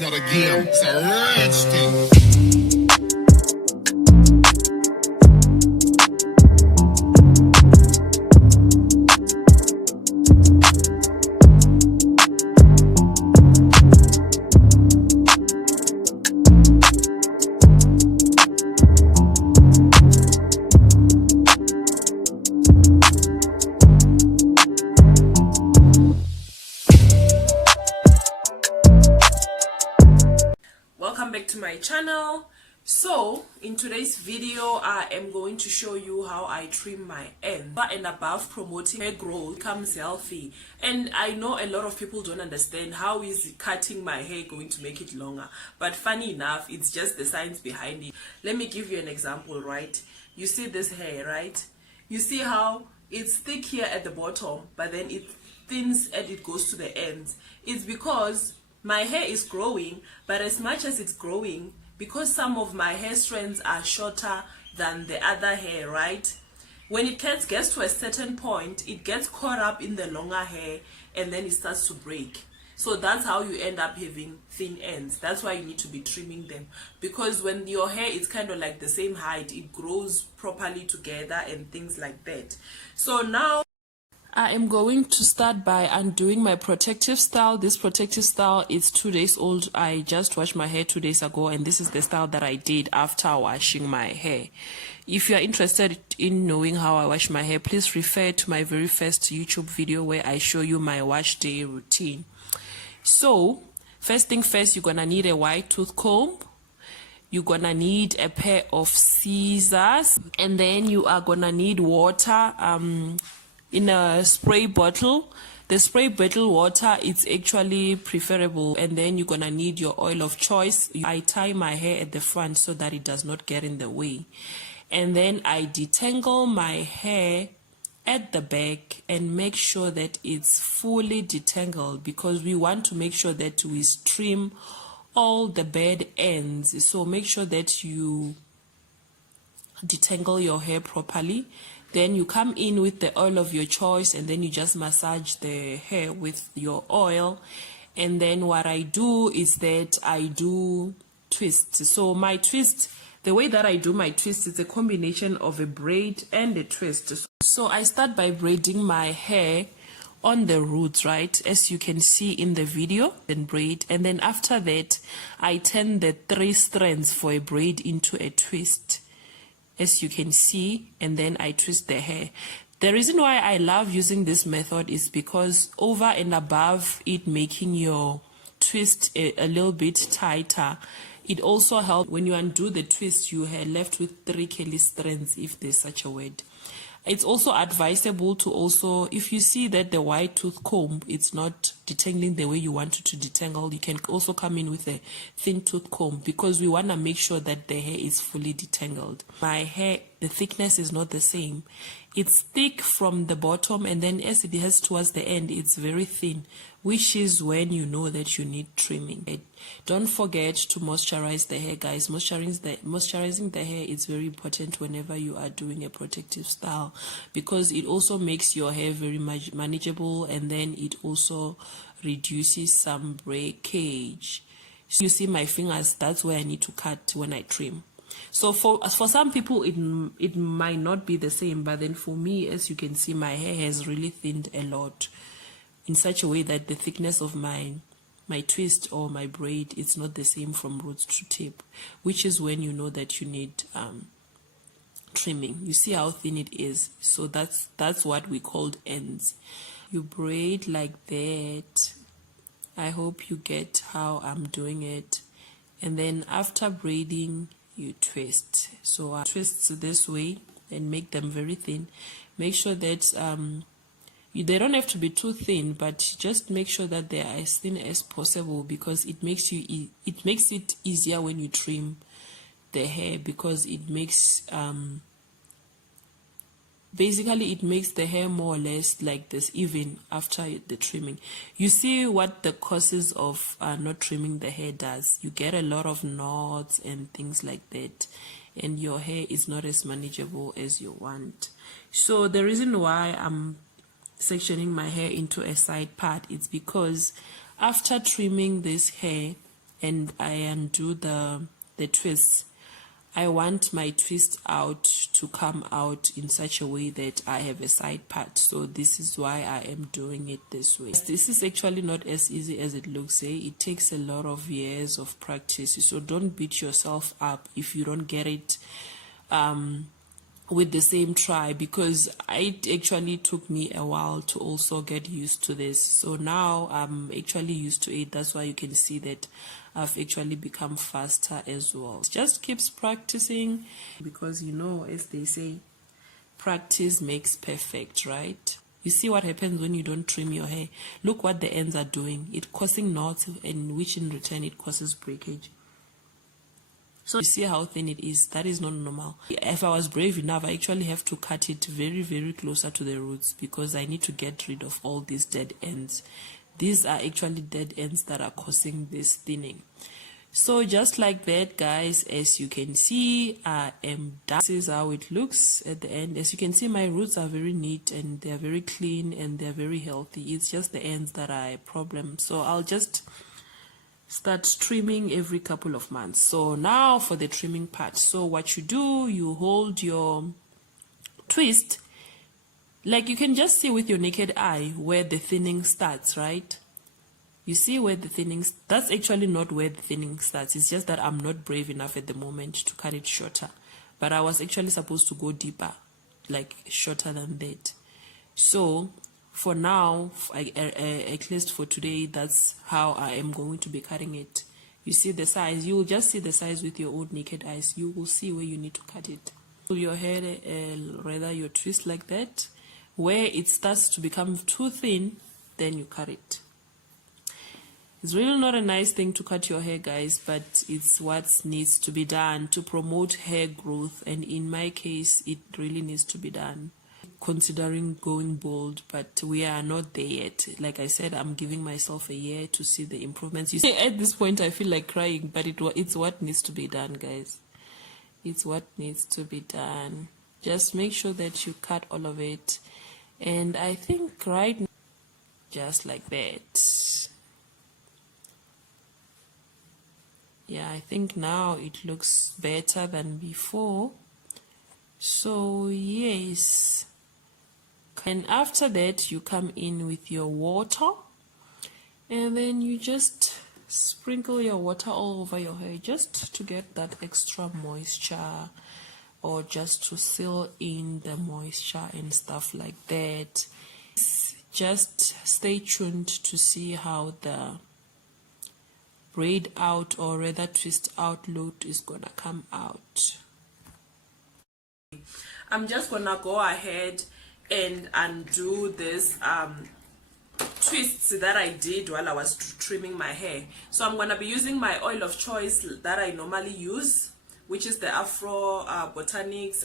It's not a game, it's a rich thing. Welcome back to my channel. So in today's video I am going to show you how I trim my ends and above promoting hair growth becomes healthy. And I know a lot of people don't understand how is cutting my hair going to make it longer, but funny enough it's just the science behind it. Let me give you an example. Right, you see this hair, right? You see how it's thick here at the bottom, but then it thins and it goes to the ends. It's because my hair is growing, but as much as it's growing, because some of my hair strands are shorter than the other hair, right? When it gets to a certain point, it gets caught up in the longer hair and then it starts to break. So that's how you end up having thin ends. That's why you need to be trimming them, because when your hair is kind of like the same height, it grows properly together and things like that. So now I am going to start by undoing my protective style. This protective style is 2 days old. I just washed my hair 2 days ago, and this is the style that I did after washing my hair. If you are interested in knowing how I wash my hair, please refer to my very first YouTube video where I show you my wash day routine. So first thing first, you're gonna need a white tooth comb. You're gonna need a pair of scissors, and then you are gonna need water in a spray bottle. The spray bottle water is actually preferable, and then you're gonna need your oil of choice. I tie my hair at the front so that it does not get in the way, and then I detangle my hair at the back and make sure that it's fully detangled, because we want to make sure that we trim all the bad ends. So make sure that you detangle your hair properly. Then you come in with the oil of your choice, and then you just massage the hair with your oil. And then what I do is that I do twists. So my twist, the way that I do my twist is a combination of a braid and a twist. So I start by braiding my hair on the roots, right, as you can see in the video, and braid. And then after that I turn the 3 strands for a braid into a twist, as you can see, and then I twist the hair. The reason why I love using this method is because over and above it making your twist a little bit tighter, it also helps when you undo the twist, you are left with 3 curly strands, if there's such a word. It's also advisable to also, if you see that the white tooth comb, it's not detangling the way you want it to detangle, you can also come in with a thin tooth comb, because we want to make sure that the hair is fully detangled. My hair, the thickness is not the same. It's thick from the bottom, and then as it heads towards the end, it's very thin, which is when you know that you need trimming. Don't forget to moisturize the hair, guys. Moisturizing the hair is very important whenever you are doing a protective style, because it also makes your hair very manageable, and then it also reduces some breakage. So you see my fingers, that's where I need to cut when I trim. So for some people it might not be the same, but then for me, as you can see, my hair has really thinned a lot in such a way that the thickness of my twist or my braid is not the same from roots to tip, which is when you know that you need trimming. You see how thin it is. So that's what we called ends. You braid like that. I hope you get how I'm doing it. And then after braiding, you twist. So I twist this way and make them very thin. Make sure that they don't have to be too thin, but just make sure that they are as thin as possible, because it makes it easier when you trim the hair, because it makes basically it makes the hair more or less like this even after the trimming. You see what the causes of not trimming the hair does. You get a lot of knots and things like that, and your hair is not as manageable as you want. So the reason why I'm sectioning my hair into a side part is because after trimming this hair, and I undo the twists, I want my twist out to come out in such a way that I have a side part. So this is why I am doing it this way. This is actually not as easy as it looks. It takes a lot of years of practice. So don't beat yourself up if you don't get it with the same try, because it actually took me a while to also get used to this. So now I'm actually used to it. That's why you can see that I've actually become faster as well. It just keeps practicing, because as they say, practice makes perfect, right? You see what happens when you don't trim your hair. Look what the ends are doing. It causing knots, and which in return it causes breakage. So you see how thin it is. That is not normal. If I was brave enough, I actually have to cut it very, very closer to the roots, because I need to get rid of all these dead ends. These are actually dead ends that are causing this thinning. So just like that, guys, as you can see, I am done. This is how it looks at the end. As you can see, my roots are very neat and they're very clean and they're very healthy. It's just the ends that are a problem. So I'll just start trimming every couple of months. So now for the trimming part. So what you do, you hold your twist, like you can just see with your naked eye where the thinning starts, right? You see where the thinning, that's actually not where the thinning starts. It's just that I'm not brave enough at the moment to cut it shorter. But I was actually supposed to go deeper, like shorter than that. So for now, at least for today, that's how I am going to be cutting it. You see the size. You will just see the size with your own naked eyes. You will see where you need to cut it. Pull your hair, rather your twist like that. Where it starts to become too thin, then you cut it. It's really not a nice thing to cut your hair, guys, but it's what needs to be done to promote hair growth. And in my case, it really needs to be done, considering going bald, but we are not there yet. Like I said, I'm giving myself a year to see the improvements. You see, at this point I feel like crying, but it's what needs to be done, guys. It's what needs to be done. Just make sure that you cut all of it. And I think right now, just like that. Yeah, I think now it looks better than before. So yes. And after that, you come in with your water, and then you just sprinkle your water all over your hair, just to get that extra moisture, or just to seal in the moisture and stuff like that. Just stay tuned to see how the braid out, or rather twist out load is gonna come out. I'm just gonna go ahead and undo this twists that I did while I was trimming my hair. So I'm gonna be using my oil of choice that I normally use, which is the Afro Botanics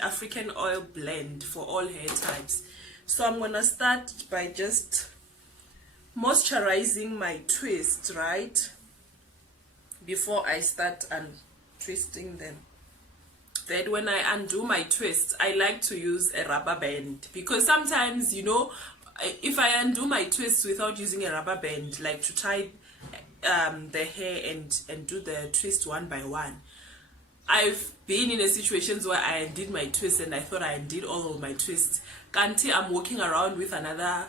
African oil blend for all hair types. So I'm gonna start by just moisturizing my twist, right, before I start twisting them. Then when I undo my twist, I like to use a rubber band, because sometimes, if I undo my twist without using a rubber band, like to tie the hair and do the twist one by one, I've been in a situations where I undid my twist and I thought I undid all of my twists. Kanti, I'm walking around with another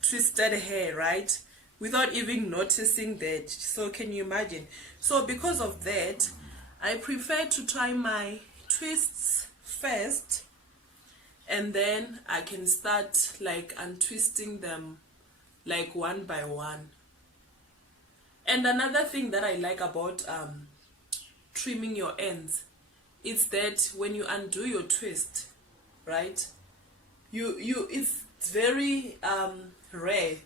twisted hair, right, without even noticing that. So can you imagine? So because of that, I prefer to tie my twists first, and then I can start like untwisting them like one by one. And another thing that I like about trimming your ends is that when you undo your twist, right, it's very rare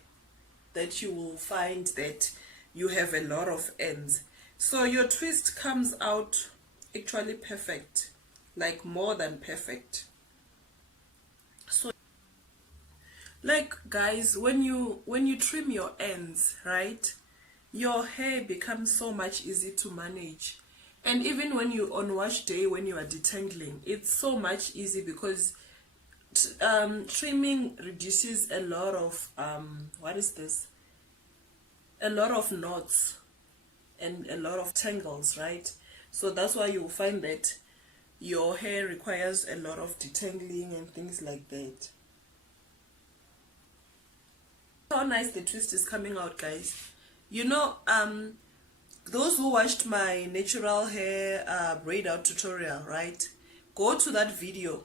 that you will find that you have a lot of ends. So your twist comes out actually perfect, like more than perfect. So like guys, when you trim your ends, right, your hair becomes so much easy to manage. And even when you on wash day, when you are detangling, it's so much easy, because trimming reduces a lot of a lot of knots and a lot of tangles, right? So that's why you'll find that your hair requires a lot of detangling and things like that. How nice the twist is coming out, guys. You know, those who watched my natural hair braid out tutorial, right, go to that video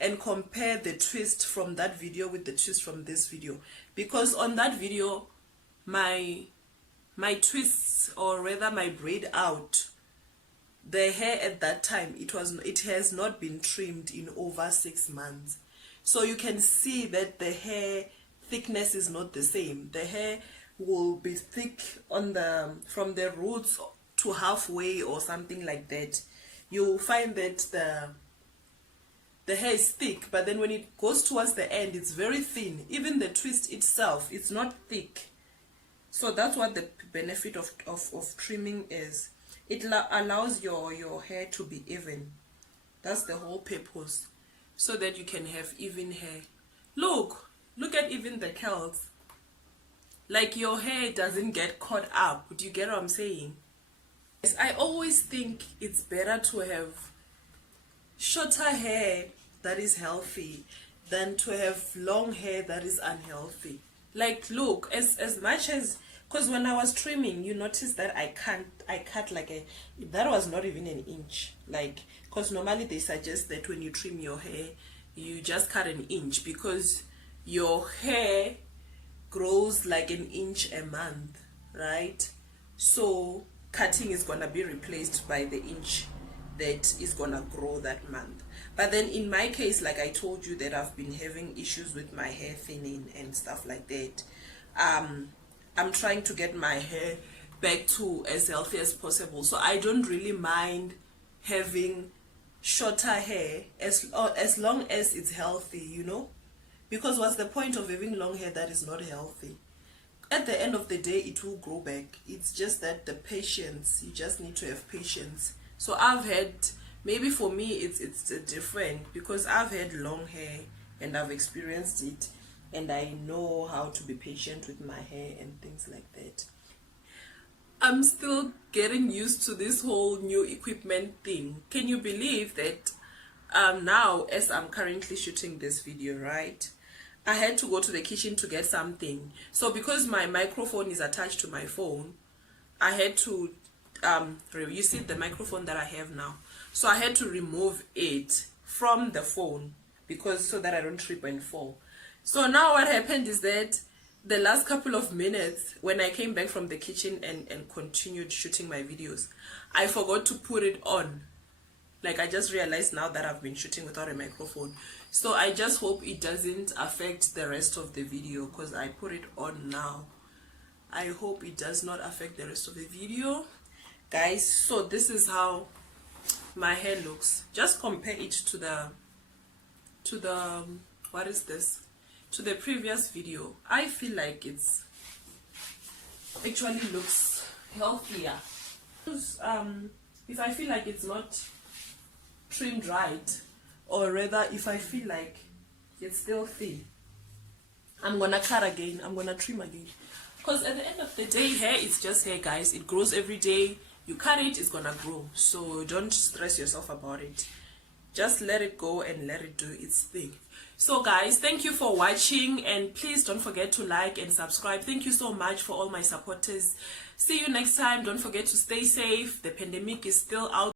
and compare the twist from that video with the twist from this video, because on that video my twists, or rather my braid out, the hair at that time, it has not been trimmed in over 6 months. So you can see that the hair thickness is not the same. The hair will be thick on from the roots to halfway or something like that. You'll find that the hair is thick, but then when it goes towards the end, it's very thin. Even the twist itself, it's not thick. So that's what the benefit of trimming is. It allows your hair to be even. That's the whole purpose, so that you can have even hair. Look at even the curls. Like, your hair doesn't get caught up. Do you get what I'm saying? Yes, I always think it's better to have shorter hair that is healthy than to have long hair that is unhealthy. Like, look, as much as, because when I was trimming, you notice that I cut like that was not even an inch. Like, because normally they suggest that when you trim your hair, you just cut an inch, because your hair grows like an inch a month, right? So cutting is gonna be replaced by the inch that is gonna grow that month. But then in my case, like I told you, that I've been having issues with my hair thinning and stuff like that. I'm trying to get my hair back to as healthy as possible, so I don't really mind having shorter hair as long as it's healthy, you know. Because what's the point of having long hair that is not healthy? At the end of the day, it will grow back. It's just that the patience, you just need to have patience. So I've had, maybe for me it's different, because I've had long hair and I've experienced it, and I know how to be patient with my hair and things like that. I'm still getting used to this whole new equipment thing. Can you believe that now, as I'm currently shooting this video, right, I had to go to the kitchen to get something. So because my microphone is attached to my phone, I had to you see the microphone that I have now, so I had to remove it from the phone, because so that I don't trip and fall. So now what happened is that the last couple of minutes, when I came back from the kitchen and continued shooting my videos, I forgot to put it on. Like, I just realized now that I've been shooting without a microphone. So I just hope it doesn't affect the rest of the video, because I put it on now. I hope it does not affect the rest of the video, guys. So this is how my hair looks. Just compare it to the what is this, to the previous video. I feel like it's actually looks healthier. If I feel like it's not trimmed right, or rather if I feel like it's still thin, I'm gonna cut again, I'm gonna trim again. Because at the end of the day, hair is just hair, guys. It grows every day. You cut it, it's gonna grow. So don't stress yourself about it. Just let it go and let it do its thing. So guys, thank you for watching, and please don't forget to like and subscribe. Thank you so much for all my supporters. See you next time. Don't forget to stay safe. The pandemic is still out